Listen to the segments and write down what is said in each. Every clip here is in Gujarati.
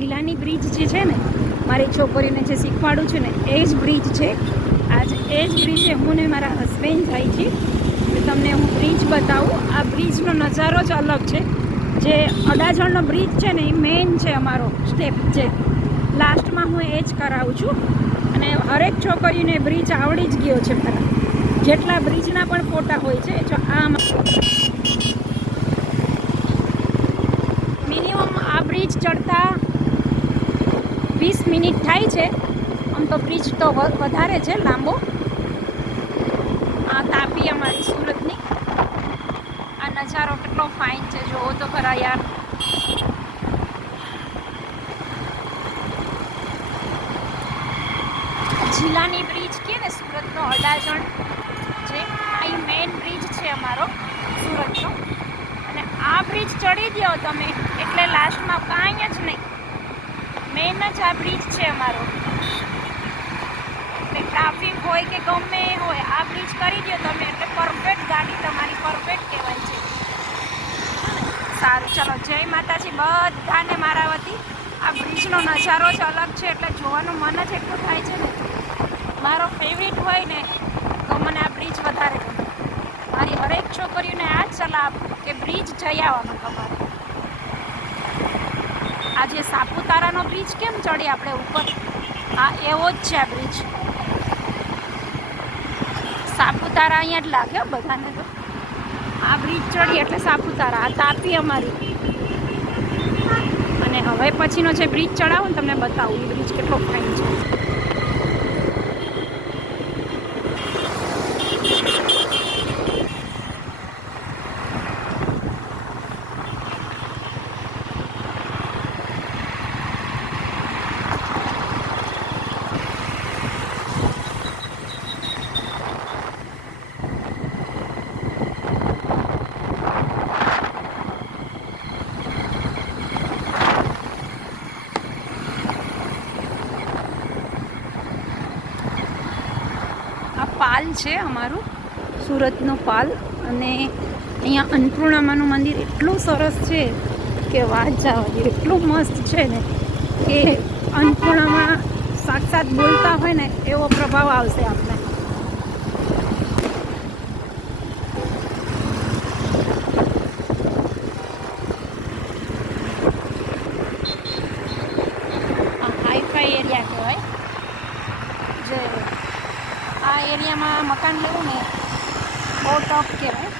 જિલ્લાની બ્રિજ જે છે ને, મારી છોકરીને જે શીખવાડું છું ને એ જ બ્રિજ છે. આજ એ જ બ્રિજે હું ને મારા હસબન્ડ જાય છે. એટલે તમને હું બ્રિજ બતાવું. આ બ્રિજનો નજારો જ અલગ છે. જે અડાજણનો બ્રિજ છે ને એ મેઇન છે અમારો સ્ટેપ છે. લાસ્ટમાં હું એ જ કરાવું છું. અને હરેક છોકરીને બ્રિજ આવડી જ ગયો છે મારા. જેટલા બ્રિજના પણ ફોટા હોય છે. જો આ મિનિમમ આ બ્રિજ ચડતા 20 મિનિટ થાય છે. આમ તો બ્રિજ તો વધારે છે લાંબો. આ તાપી અમારી સુરતની. આ નજારો કેટલો ફાઇન છે, જોવો તો ખરા યાર. જિલ્લાની બ્રિજ કે ને સુરતનો અડાજણ જે આ મેઇન બ્રિજ છે અમારો સુરતનો. અને આ બ્રિજ ચડી દો તમે એટલે લાસ્ટમાં કાંઈ જ નહીં, મેઇન જ આ બ્રિજ છે અમારો. એટલે ટ્રાફિક હોય કે ગમે હોય, આ બ્રિજ કરી દો તમે એટલે પરફેક્ટ ગાડી તમારી પરફેક્ટ કહેવાય છે. સારું, ચલો જય માતાજી બધાને મારા વતી. આ બ્રિજનો નજારો જ અલગ છે એટલે જોવાનું મન જ એટલું થાય છે ને. મારો ફેવરિટ હોય ને તો મને આ બ્રિજ વધારે ગમે. મારી હરેક છોકરીઓને આ જ સલાહ આપું કે બ્રિજ જઈ આવવાનું તમારે. આ જે સાપુતારાનો બ્રિજ કેમ ચડીએ આપણે ઉપર, હા એવો જ છે આ બ્રિજ. સાપુતારા અહીંયા જ લાગે બધાને. તો આ બ્રિજ ચડીએ એટલે સાપુતારા. આ તાપી અમારી. અને હવે પછીનો જે બ્રિજ ચડાવો ને તમને બતાવું એ બ્રિજ કેટલો ફાઇન છે. પાલ છે અમારું સુરતનો પાલ. અને અહીંયા અન્નપૂર્ણામાનું મંદિર એટલું સરસ છે કે વાત જવા દે. એટલું મસ્ત છે ને કે અન્નપૂર્ણામાં સાક્ષાત બોલતા હોય ને એવો પ્રભાવ આવશે આપણે. હાઈફાઈ એરિયા કહેવાય. જે આ એરિયામાં મકાન લેવું ને બહુ ટફ કહેવાય.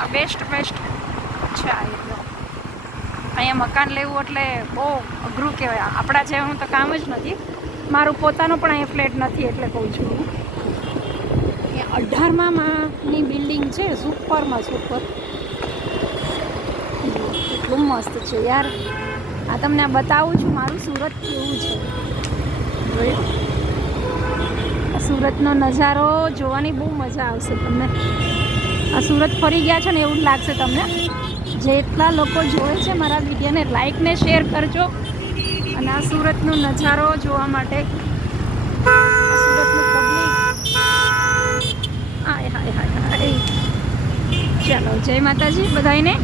આ બેસ્ટ છે આ એરિયા. અહીંયા મકાન લેવું એટલે બહુ અઘરું કહેવાય. આપણા જેવું તો કામ જ નથી. મારું પોતાનું પણ અહીંયા ફ્લેટ નથી એટલે કહું છું. અહીંયા 18માની બિલ્ડિંગ છે. સુપરમાં સુપર. એટલું મસ્ત છે યાર. આ તમને બતાવું છું મારું સુરત કેવું છે. સુરતનો નજારો જોવાની બહુ મજા આવશે તમને. આ સુરત ફરી ગયા છો ને એવું જ લાગશે તમને. જેટલા લોકો જોવે છે મારા વિડીયોને લાઈક ને શેર કરજો. અને આ સુરતનો નજારો જોવા માટે સુરતનું પબ્લિક. હાય હાય હાય હાય. ચાલો જય માતાજી બધાને.